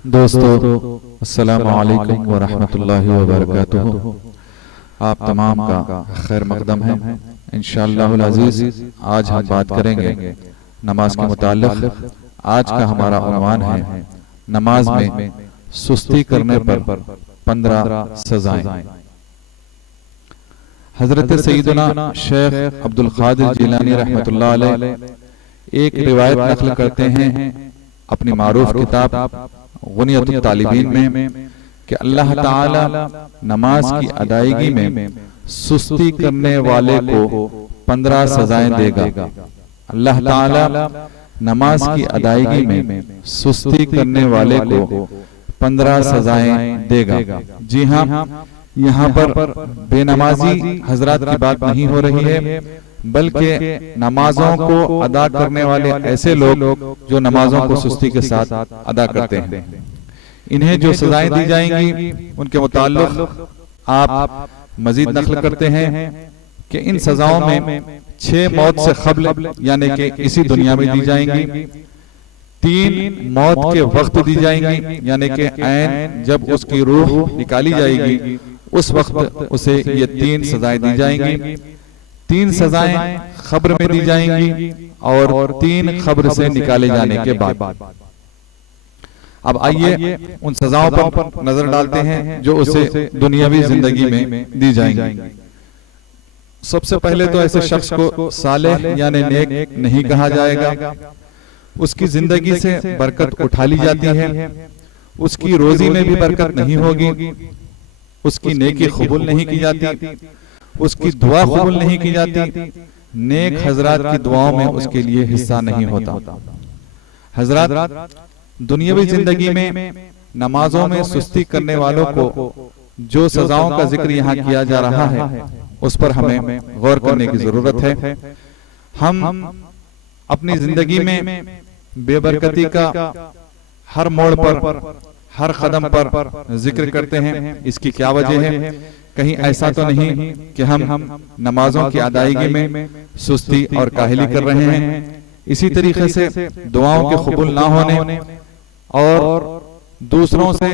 दोस्तों, अस्सलामु अलैकुम व रहमतुल्लाहि व बरकातुहू। आप तमाम का खैर मकदम है। इंशाअल्लाहुल अज़ीज़ आज हम बात करेंगे नमाज के मुताल्लिक़। आज का हमारा उन्वान है नमाज में सुस्ती करने पर 15 सजाएं। हजरत सैयदना शेख अब्दुल क़ादिर जिलानी रहमतुल्लाह अलैह एक रिवायत नक़ल करते हैं अपनी मारूफ किताब गुनियतुत तालिबीन में कि अल्लाह ताला नमाज की अदायगी में सुस्ती करने वाले को 15 सजाएं देगा। अल्लाह ताला नमाज की अदायगी में सुस्ती करने वाले को 15 सजाएं देगा। जी हाँ, यहाँ पर बेनमाजी हजरात की बात नहीं हो रही है, बल्कि नमाजों को अदा करने वाले ऐसे लोग जो नमाजों को सुस्ती के साथ अदा करते हैं। इन्हें जो सजाएं दी जाएंगी उनके मुताल्लिक़ आप मजीद नक़ल करते हैं कि इन सजाओं में 6 मौत से क़ब्ल यानी कि इसी दुनिया में दी जाएंगी, 3 मौत के वक्त दी जाएंगी यानी कि ऐन जब उसकी रूह निकाली जाएगी उस वक्त उसे ये 3 सजाएं दी जाएंगी। 3 सजाएं क़ब्र में दी जाएंगी और 3 क़ब्र से निकाले जाने के बाद। अब आइए उन सजाओं पर नजर डालते हैं जो उसे दुनियावी जिंदगी में दी जाएंगी। सबसे पहले तो ऐसे शख्स को सालेह यानी नेक नहीं कहा जाएगा। उसकी जिंदगी से बरकत उठा ली जाती है, उसकी रोजी में भी बरकत नहीं होगी, उसकी नेकी कबूल नहीं की जाती, उसकी दुआ कबूल नहीं की जाती, नेक हजरात की दुआओं में उसके लिए हिस्सा नहीं होता। हजरात, दुनियावी जिंदगी में नमाजों में सुस्ती करने वालों को जो सजाओं का जिक्र यहाँ किया जा रहा है उस पर हमें गौर करने की जरूरत है। हम अपनी जिंदगी में बेबरकती का हर मोड़ पर, हर कदम पर जिक्र करते हैं। इसकी क्या वजह है? कहीं ऐसा तो नहीं कि हम नमाजों की अदायगी में सुस्ती और काहली कर रहे हैं। इसी तरीके से दुआओं के कबूल ना होने और दूसरों से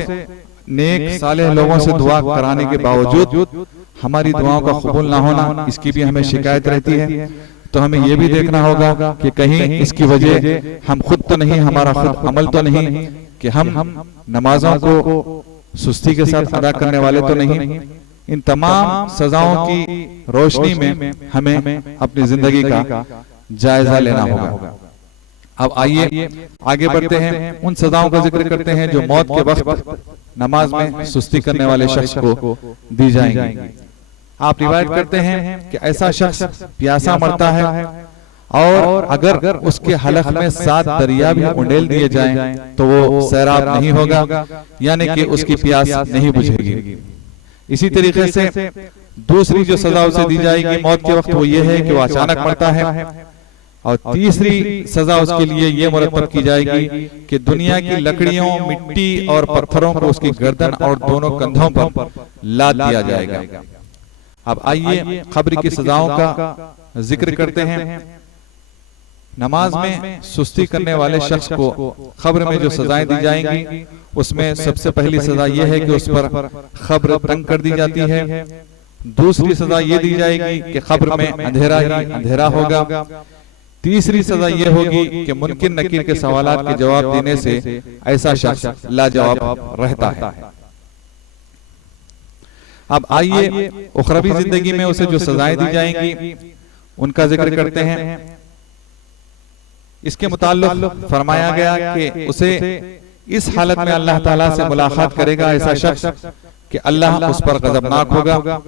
नेक सालेह लोगों से दुआ कराने के बावजूद हमारी दुआओं का कबूल ना होना, इसकी भी हमें शिकायत रहती है। तो हमें यह भी देखना होगा कि कहीं इसकी वजह हम खुद तो नहीं, हमारा खुद अमल तो नहीं कि हम नमाजों को सुस्ती के साथ अदा करने वाले तो नहीं। इन तमाम सजाओं की रोशनी में हमें अपनी जिंदगी का जायजा लेना होगा। अब आइए आगे बढ़ते हैं, उन सजाओं का जिक्र करते हैं जो मौत के वक्त नमाज में सुस्ती करने वाले शख्स को दी जाएंगी। आप रिवायत करते हैं कि ऐसा शख्स प्यासा मरता है और अगर उसके हलक में 7 दरिया भी उंडेल दिए जाएं तो वो सैराब नहीं होगा, यानी कि उसकी प्यास नहीं बुझेगी। इसी तरीके से दूसरी जो सजा उसे दी जाएगी मौत के वक्त वो ये है कि वो अचानक मरता है। और तीसरी सजा उसके लिए ये मुरतब की जाएगी कि दुनिया की लकड़ियों, मिट्टी और पत्थरों को उसकी गर्दन और दोनों कंधों पर लाद दिया जाएगा। अब आइए कब्र की सजाओं का जिक्र करते हैं। नमाज में सुस्ती करने वाले शख्स को कब्र में जो सजाएं दी जाएंगी उसमें सबसे पहली सजा यह है कि उस पर कब्र तंग कर दी जाती है। दूसरी सजा ये दी जाएगी कि कब्र में अंधेरा ही अंधेरा होगा। तीसरी सजा यह होगी कि मुनकिर नकीर के सवालात के जवाब देने से ऐसा शख्स लाजवाब रहता है। अब आइए उखरवी जिंदगी में उसे जो सजाएं दी जाएंगी उनका जिक्र करते हैं। इसके मुताल्लिक़ फरमाया गया कि उसे इस हालत में अल्लाह ताला से मुलाकात करेगा ऐसा शख्स कि अल्लाह उस पर गज़बनाक होगा,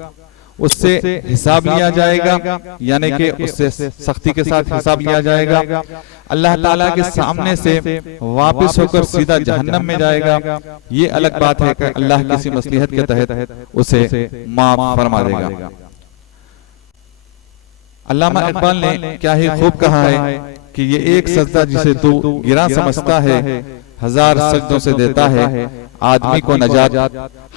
उससे हिसाब लिया जाएगा, यानी कि उससे सख्ती के साथ हिसाब लिया जाएगा। अल्लाह ताला के सामने से वापस होकर सीधा जहन्नम में जाएगा। ये अलग बात है कि अल्लाह किसी मसलिहत के तहत उसे माफ फरमा देगा। अल्लामा इकबाल ने क्या ही खूब कहा है कि ये एक सजदा जिसे तू गिरा समझता है 1000 सजदों से देता है आदमी को नजात।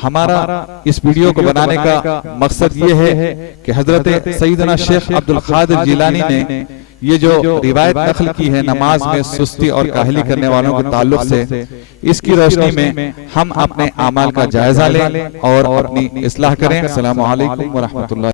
हमारा इस वीडियो को बनाने का मकसद ये है कि हजरत सैयदना शेख अब्दुल क़ादिर जिलानी ने ये जो रिवायत नकल की है नमाज में सुस्ती और काहली करने वालों के ताल्लुक से, इसकी रोशनी में हम अपने अमाल का जायजा लें और अपनी इस्लाह करें। अस्सलामु अलैकुम व रहमतुल्लाह।